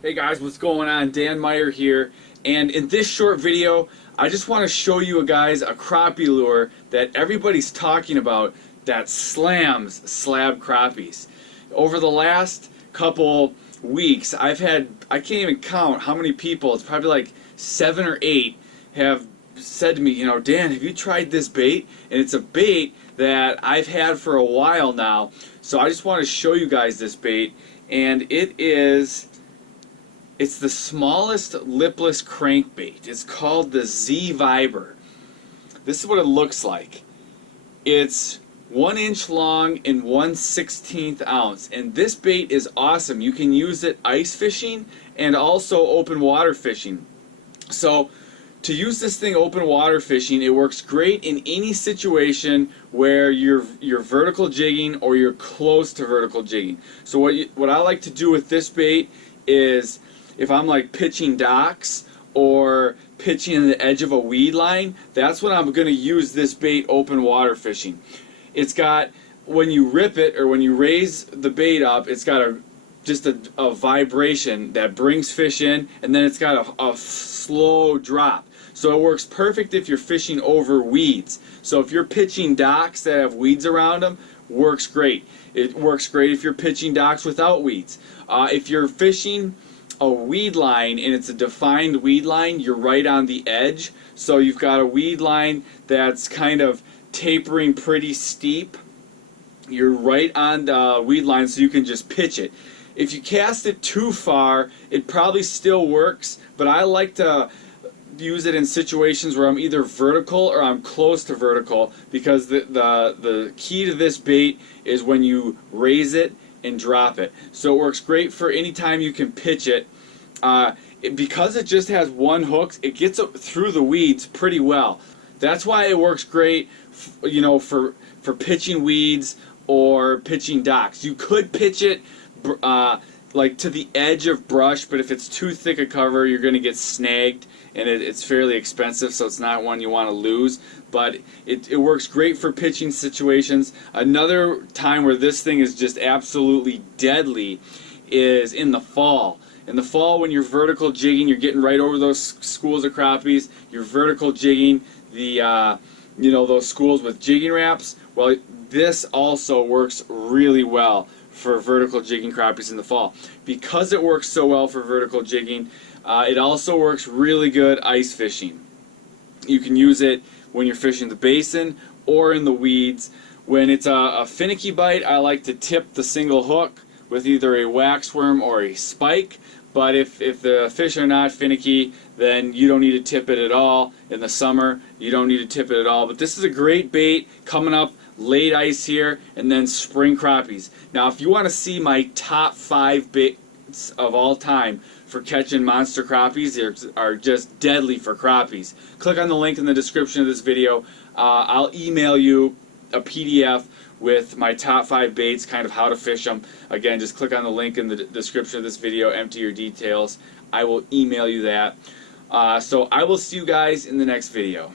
Hey guys, what's going on? Dan Meyer here, and in this short video I just want to show you guys a crappie lure that everybody's talking about that slams slab crappies. Over the last couple weeks I can't even count how many people, it's probably like 7 or 8, have said to me, Dan, have you tried this bait? And it's a bait that I've had for a while now, so I just want to show you guys this bait, and it's the smallest lipless crankbait. It's called the Z Viber. This is what it looks like. It's 1 inch long and 1/16 ounce. And this bait is awesome. You can use it ice fishing and also open water fishing. So to use this thing open water fishing, it works great in any situation where you're vertical jigging or you're close to vertical jigging. So what I like to do with this bait is, if I'm like pitching docks or pitching in the edge of a weed line, that's when I'm going to use this bait open water fishing. It's got, when you rip it or when you raise the bait up, it's got just a vibration that brings fish in, and then it's got a slow drop. So it works perfect if you're fishing over weeds. So if you're pitching docks that have weeds around them, works great. It works great if you're pitching docks without weeds. If you're fishing a weed line and it's a defined weed line, you're right on the edge. So you've got a weed line that's kind of tapering pretty steep. You're right on the weed line, so you can just pitch it. If you cast it too far, it probably still works, but I like to use it in situations where I'm either vertical or I'm close to vertical, because the key to this bait is when you raise it and drop it. So it works great for any time you can pitch it. Because it just has one hook, it gets through the weeds pretty well. That's why it works great, for pitching weeds or pitching docks. You could pitch it like to the edge of brush, but if it's too thick a cover, you're going to get snagged, and it's fairly expensive, so it's not one you want to lose. But it works great for pitching situations. Another time where this thing is just absolutely deadly is in the fall. In the fall, when you're vertical jigging, you're getting right over those schools of crappies. You're vertical jigging those schools with jigging wraps. Well, this also works really well for vertical jigging crappies in the fall. Because it works so well for vertical jigging, it also works really good ice fishing. You can use it when you're fishing the basin or in the weeds. When it's a finicky bite, I like to tip the single hook with either a waxworm or a spike. But if the fish are not finicky, then you don't need to tip it at all. In the summer, you don't need to tip it at all. But this is a great bait coming up late ice here, and then spring crappies. Now, if you want to see my top 5 baits of all time for catching monster crappies, they are just deadly for crappies, click on the link in the description of this video. I'll email you a PDF with my top 5 baits, kind of how to fish them. Again, just click on the link in the description of this video, enter your details. I will email you that. So I will see you guys in the next video.